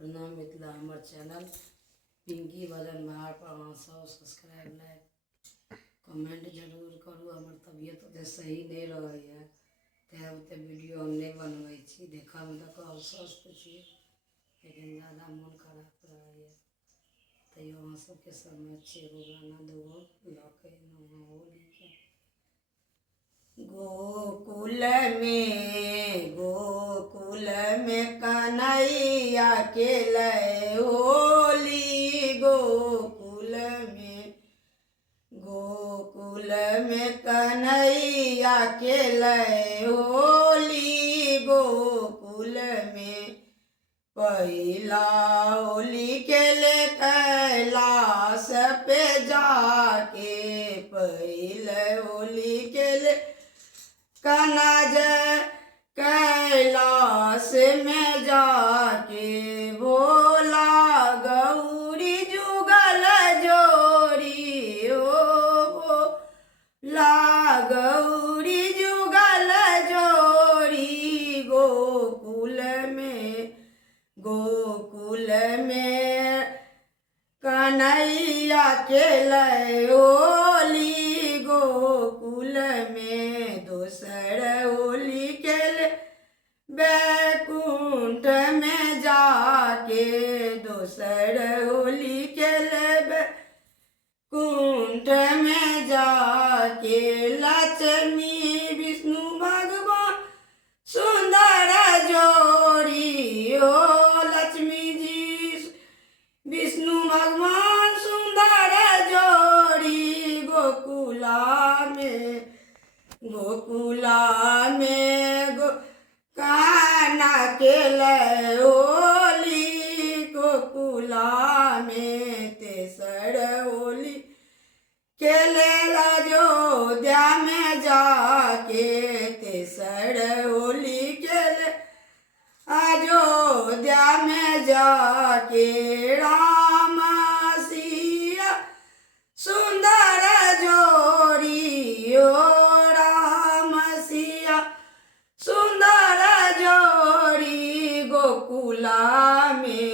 प्रणाम मिथिला हमर चैनल पिंकी भजन भार पर अहाँ सब सब्सक्राइब लाइक कमेंट जरूर करू। हमर तबियत ओते सही नहीं रहैए तेँ ओते वीडियो हम नहीं बनबै छी। देखऽमे तऽ कहब स्वस्थ छी लेकिन ज़्यादा मन खराब रहैए। तैयो अहाँ सबके समय छै एगो गाना दूगो लऽ के अएलहुँ होलीके। गोकुल में कन्हैया खेलै होली। गोकुल में कन्हैया खेलै होली। गोकुल में पहिला होली खेले कैलाश पे जाके। पहले होली खेले कनज कैलाश में जाके। भोला गौरी जुगल जोड़ी हो भोला गौरी जुगल जोड़ी। गोकुल में कन्हैया खेलै होली। गोकुल में दोसर होली खेले बैकुंठ में जाके। दोसर होली खेले बैकुंठ में जाके। लक्ष्मी विष्णु भगवान सुंदर जोड़ी हो। लक्ष्मी जी विष्णु भगवान सुंदर जोड़ी। गोकुला में कान्हा खेलै होली। गोकुला में तेसर होली खेले अयोध्या में जाके। तेसर होली खेले अयोध्या में जाके। राम सिया सुंदर जोड़ी हो। राम सिया सुंदर जोड़ी। गोकुला में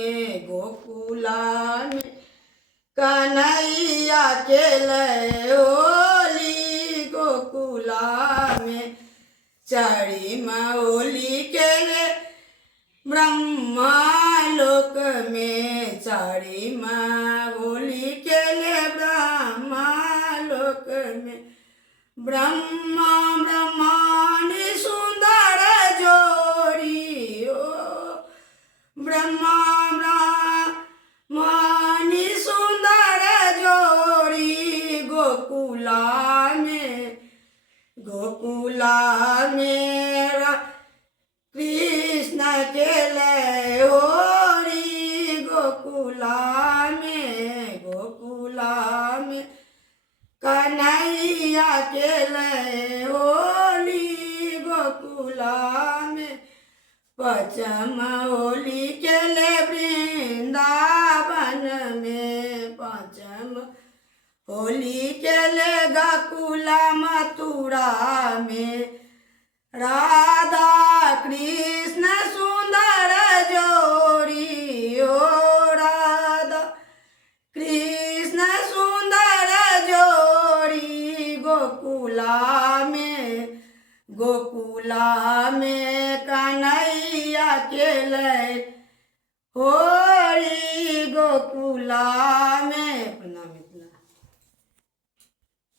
कन्हैया खेलै होली। गोकुला में चारिम होली खेले ब्रह्मा लोक में। चारिम होली खेले ब्रह्मा लोक में। ब्रह्मा ब्रह्मांडी सुंदर जोड़ी हो। ब्रह्मा ब्रह्मांडी सुंदर जोड़ी। गोकुला में कृष्ण खेलै होली। गोकुला में कन्हैया खेलै होली। गोकुला में पचम होली खेले वृंदावन में। पाँचम होली खेले गोकुला मथुरा में। राधा कृष्ण